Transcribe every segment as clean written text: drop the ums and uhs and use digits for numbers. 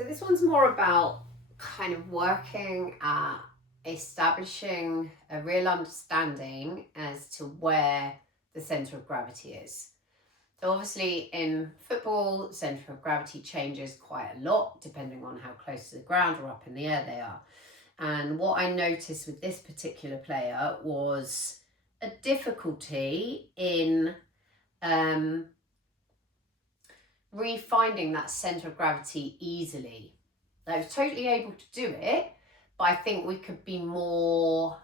So this one's more about kind of working at establishing a real understanding as to where the centre of gravity is. So obviously in football, the centre of gravity changes quite a lot depending on how close to the ground or up in the air they are. And what I noticed with this particular player was a difficulty in refinding that centre of gravity easily. I was totally able to do it, but I think we could be more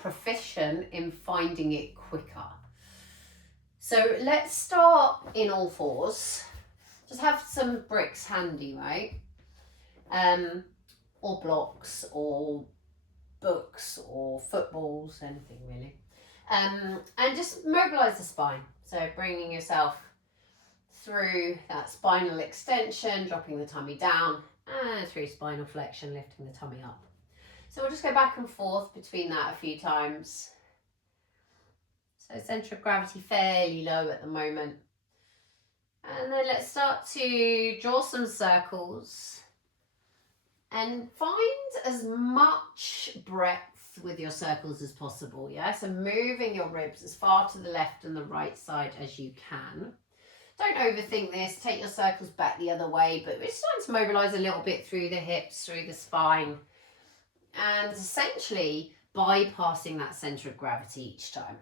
proficient in finding it quicker. So let's start in all fours. Just have some bricks handy, right? Or blocks, or books, or footballs, anything really. And just mobilise the spine. So bringing yourself through that spinal extension, dropping the tummy down, and through spinal flexion, lifting the tummy up. So we'll just go back and forth between that a few times. So centre of gravity fairly low at the moment. And then let's start to draw some circles and find as much breadth with your circles as possible, yeah? So moving your ribs as far to the left and the right side as you can. Don't overthink this, take your circles back the other way, but we're starting to mobilise a little bit through the hips, through the spine, and essentially bypassing that centre of gravity each time.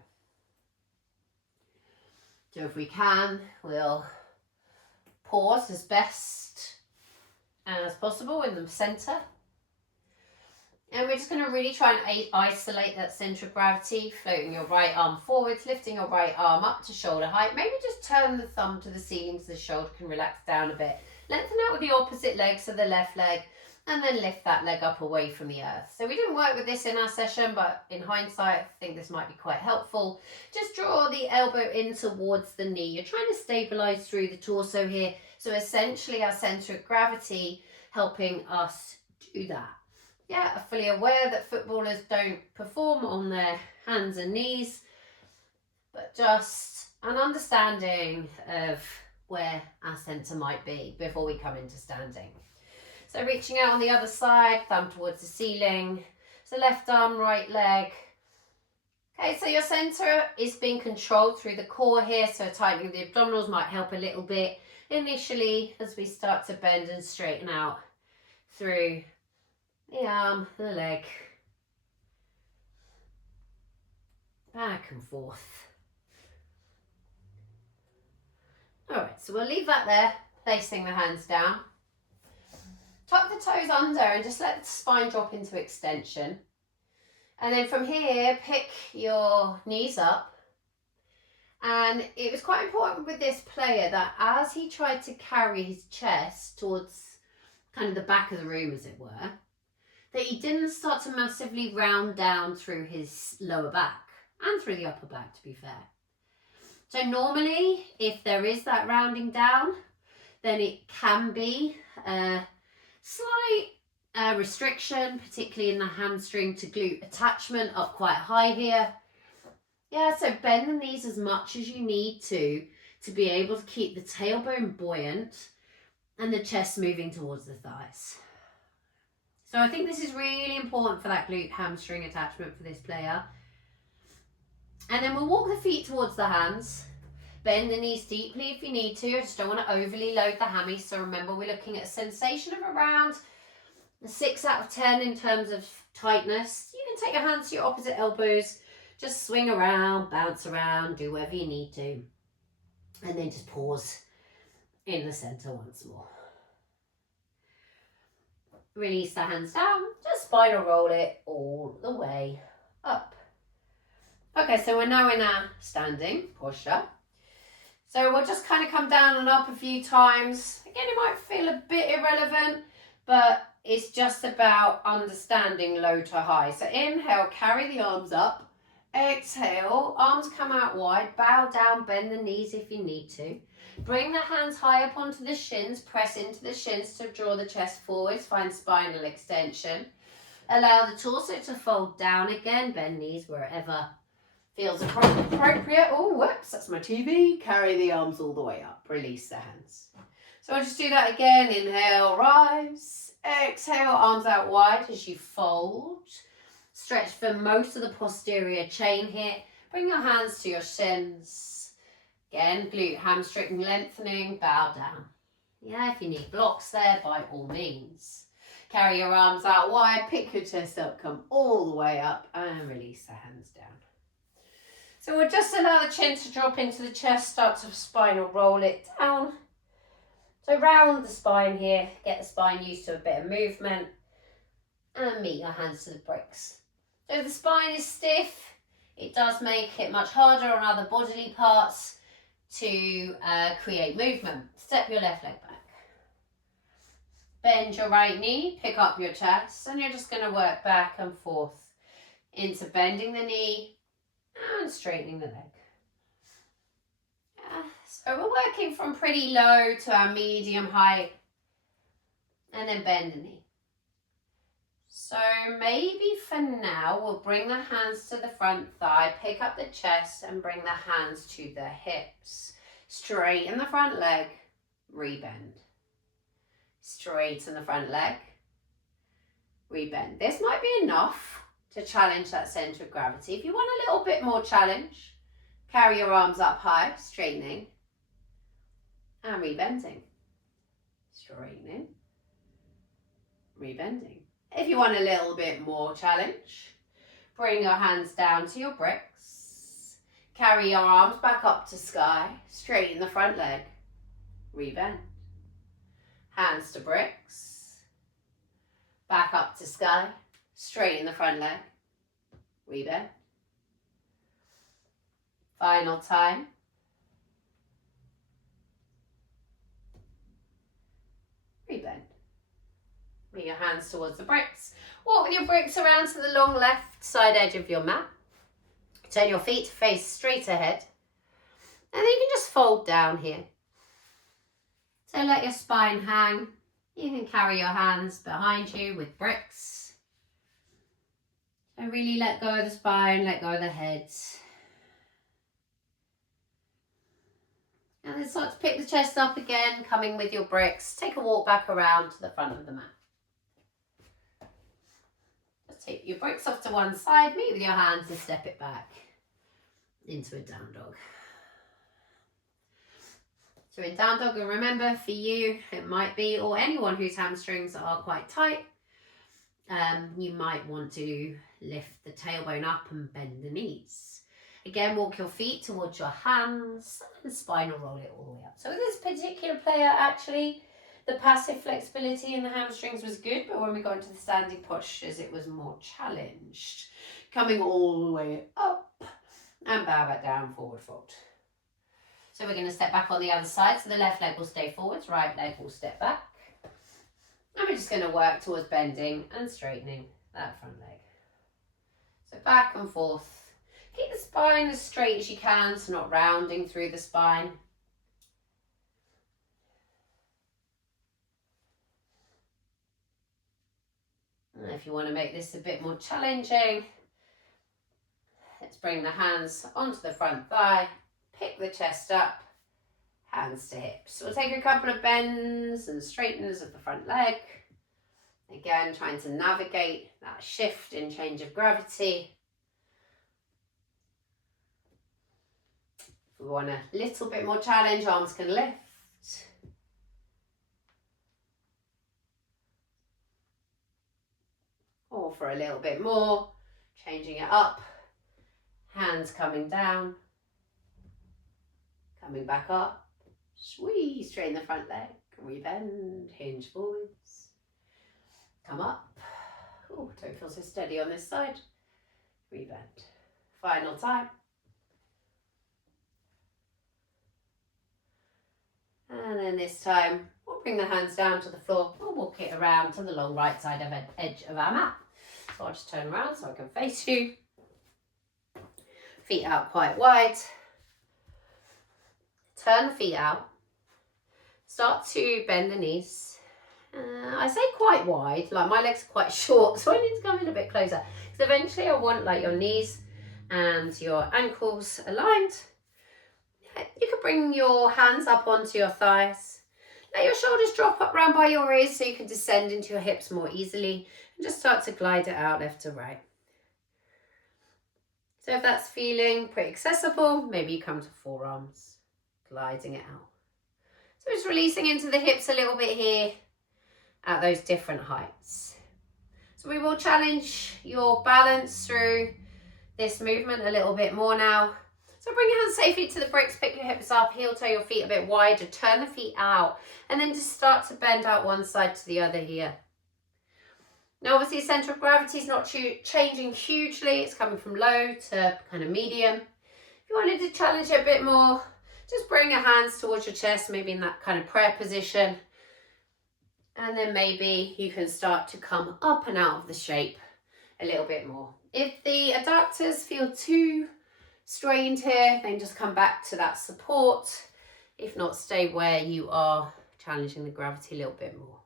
So if we can, we'll pause as best as possible in the centre. And we're just going to really try and isolate that centre of gravity, floating your right arm forwards, lifting your right arm up to shoulder height. Maybe just turn the thumb to the ceiling so the shoulder can relax down a bit. Lengthen out with the opposite leg, so the left leg, and then lift that leg up away from the earth. So we didn't work with this in our session, but in hindsight, I think this might be quite helpful. Just draw the elbow in towards the knee. You're trying to stabilise through the torso here. So essentially our centre of gravity helping us do that. Yeah, I'm fully aware that footballers don't perform on their hands and knees, but just an understanding of where our centre might be before we come into standing. So reaching out on the other side, thumb towards the ceiling. So left arm, right leg. Okay, so your centre is being controlled through the core here, so tightening the abdominals might help a little bit initially as we start to bend and straighten out through the arm, the leg, back and forth. All right, so we'll leave that there, placing the hands down. Tuck the toes under and just let the spine drop into extension. And then from here, pick your knees up. And it was quite important with this player that as he tried to carry his chest towards kind of the back of the room, as it were, that he didn't start to massively round down through his lower back and through the upper back, to be fair. So normally, if there is that rounding down, then it can be a slight restriction, particularly in the hamstring to glute attachment up quite high here. Yeah, so bend the knees as much as you need to be able to keep the tailbone buoyant and the chest moving towards the thighs. So I think this is really important for that glute hamstring attachment for this player. And then we'll walk the feet towards the hands. Bend the knees deeply if you need to. I just don't want to overly load the hammies. So remember, we're looking at a sensation of around 6 out of 10 in terms of tightness. You can take your hands to your opposite elbows. Just swing around, bounce around, do whatever you need to. And then just pause in the centre once more. Release the hands down, just spiral roll it all the way up. Okay, so we're now in our standing posture. So we'll just kind of come down and up a few times. Again, it might feel a bit irrelevant, but it's just about understanding low to high. So inhale, carry the arms up. Exhale, arms come out wide, bow down, bend the knees if you need to. Bring the hands high up onto the shins, press into the shins to draw the chest forwards, find spinal extension. Allow the torso to fold down again, bend knees wherever feels appropriate. Oh, whoops, that's my TV. Carry the arms all the way up, release the hands. So I'll just do that again. Inhale, rise. Exhale, arms out wide as you fold. Stretch for most of the posterior chain here. Bring your hands to your shins. Again, glute, hamstring lengthening, bow down. Yeah, if you need blocks there, by all means. Carry your arms out wide, pick your chest up, come all the way up and release the hands down. So we'll just allow the chin to drop into the chest, start to spinal roll it down. So round the spine here, get the spine used to a bit of movement and meet your hands to the bricks. So if the spine is stiff, it does make it much harder on other bodily parts to create movement. Step your left leg back. Bend your right knee, pick up your chest, and you're just going to work back and forth into bending the knee and straightening the leg. So we're working from pretty low to our medium height, and then bend the knee. So maybe for now, we'll bring the hands to the front thigh, pick up the chest and bring the hands to the hips. Straighten the front leg, rebend. Straighten the front leg, rebend. This might be enough to challenge that center of gravity. If you want a little bit more challenge, carry your arms up high, straightening and rebending. Straightening, rebending. If you want a little bit more challenge, bring your hands down to your bricks. Carry your arms back up to sky. Straighten the front leg. Rebend. Hands to bricks. Back up to sky. Straighten the front leg. Rebend. Final time. Rebend. Bring your hands towards the bricks. Walk with your bricks around to the long left side edge of your mat. Turn your feet to face straight ahead. And then you can just fold down here. So let your spine hang. You can carry your hands behind you with bricks. So really let go of the spine, let go of the head. And then start to pick the chest up again, coming with your bricks. Take a walk back around to the front of the mat. Just take your bricks off to one side, meet with your hands and step it back into a down dog. So in down dog, and remember for you, it might be, or anyone whose hamstrings are quite tight, you might want to lift the tailbone up and bend the knees. Again, walk your feet towards your hands and spinal roll it all the way up. So with this particular player, actually, the passive flexibility in the hamstrings was good, but when we got into the standing postures, it was more challenged. Coming all the way up and bow back down, forward fold. So we're going to step back on the other side. So the left leg will stay forwards, right leg will step back. And we're just going to work towards bending and straightening that front leg. So back and forth. Keep the spine as straight as you can, so not rounding through the spine. And if you want to make this a bit more challenging, let's bring the hands onto the front thigh, pick the chest up, hands to hips. So we'll take a couple of bends and straightens of the front leg. Again, trying to navigate that shift in change of gravity. If we want a little bit more challenge, arms can lift. Or for a little bit more, changing it up. Hands coming down. Coming back up. Squeeze, straighten the front leg. Rebend, hinge forwards. Come up. Oh, don't feel so steady on this side. Rebend. Final time. And then this time, we'll bring the hands down to the floor. We'll walk it around to the long right side of edge of our mat. So I'll just turn around so I can face you. Feet out quite wide. Turn the feet out. Start to bend the knees. I say quite wide, like my legs are quite short, so I need to come in a bit closer. Because eventually I want like your knees and your ankles aligned. You could bring your hands up onto your thighs. Let your shoulders drop up round by your ears so you can descend into your hips more easily and just start to glide it out left to right. So if that's feeling pretty accessible, maybe you come to forearms, gliding it out. So just releasing into the hips a little bit here at those different heights. So we will challenge your balance through this movement a little bit more now. So bring your hands safely to the bricks, pick your hips up, heel toe your feet a bit wider, turn the feet out, and then just start to bend out one side to the other here. Now obviously the centre of gravity is not changing hugely, it's coming from low to kind of medium. If you wanted to challenge it a bit more, just bring your hands towards your chest, maybe in that kind of prayer position. And then maybe you can start to come up and out of the shape a little bit more. If the adductors feel too strained here, then just come back to that support. If not, stay where you are, challenging the gravity a little bit more.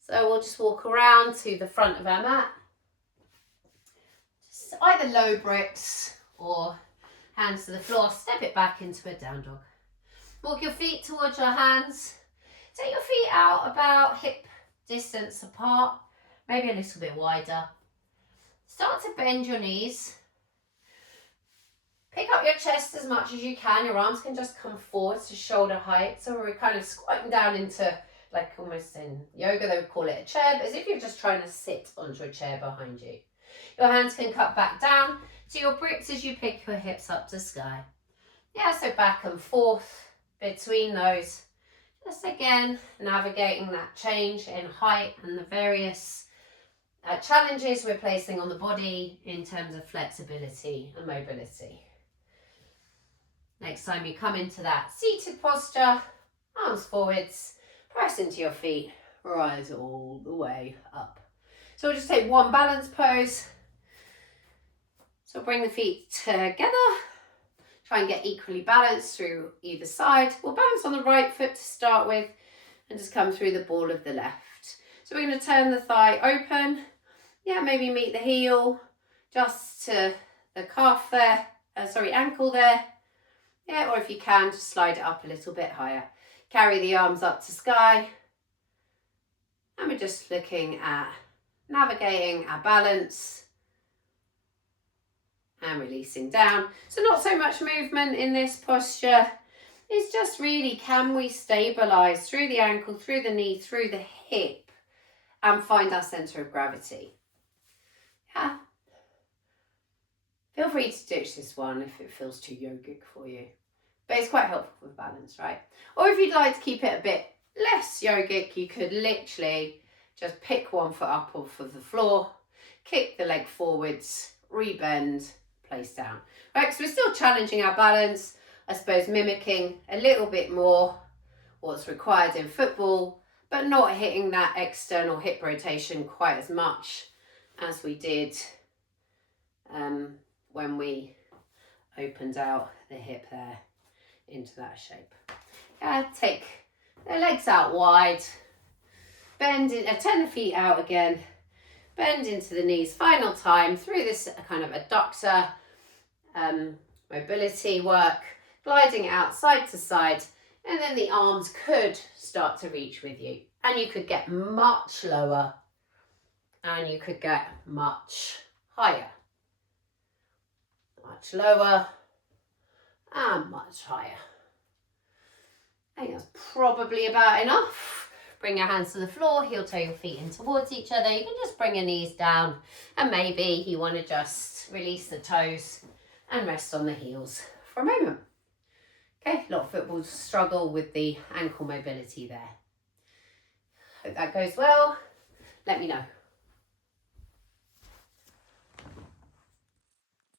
So we'll just walk around to the front of our mat. Just either low bricks or hands to the floor, step it back into a down dog. Walk your feet towards your hands. Take your feet out about hip distance apart, maybe a little bit wider. Start to bend your knees. Pick up your chest as much as you can. Your arms can just come forward to shoulder height. So we're kind of squatting down into, like almost in yoga, they would call it a chair, but as if you're just trying to sit onto a chair behind you. Your hands can cut back down to your bricks as you pick your hips up to sky. Yeah, so back and forth between those. Just again, navigating that change in height and the various challenges we're placing on the body in terms of flexibility and mobility. Next time you come into that seated posture, arms forwards, press into your feet, rise all the way up. So we'll just take one balance pose. So bring the feet together. Try and get equally balanced through either side. We'll balance on the right foot to start with and just come through the ball of the left. So we're going to turn the thigh open. Yeah, maybe meet the heel just to the calf there, ankle there. Yeah, or if you can, just slide it up a little bit higher. Carry the arms up to sky. And we're just looking at navigating our balance and releasing down. So not so much movement in this posture. It's just really, can we stabilize through the ankle, through the knee, through the hip, and find our center of gravity. Yeah. Feel free to ditch this one if it feels too yogic for you. But it's quite helpful with balance, right? Or if you'd like to keep it a bit less yogic, you could literally just pick one foot up off of the floor, kick the leg forwards, rebend, place down. Right, so we're still challenging our balance, I suppose mimicking a little bit more what's required in football, but not hitting that external hip rotation quite as much as we did when we opened out the hip there into that shape. Yeah, take the legs out wide, bend in, turn the feet out again, bend into the knees, final time through this kind of adductor mobility work, gliding it out side to side, and then the arms could start to reach with you. And you could get much lower and you could get much higher. Much lower and much higher. I think that's probably about enough. Bring your hands to the floor, heel toe your feet in towards each other. You can just bring your knees down and maybe you want to just release the toes and rest on the heels for a moment. Okay, a lot of football struggle with the ankle mobility there. Hope that goes well. Let me know.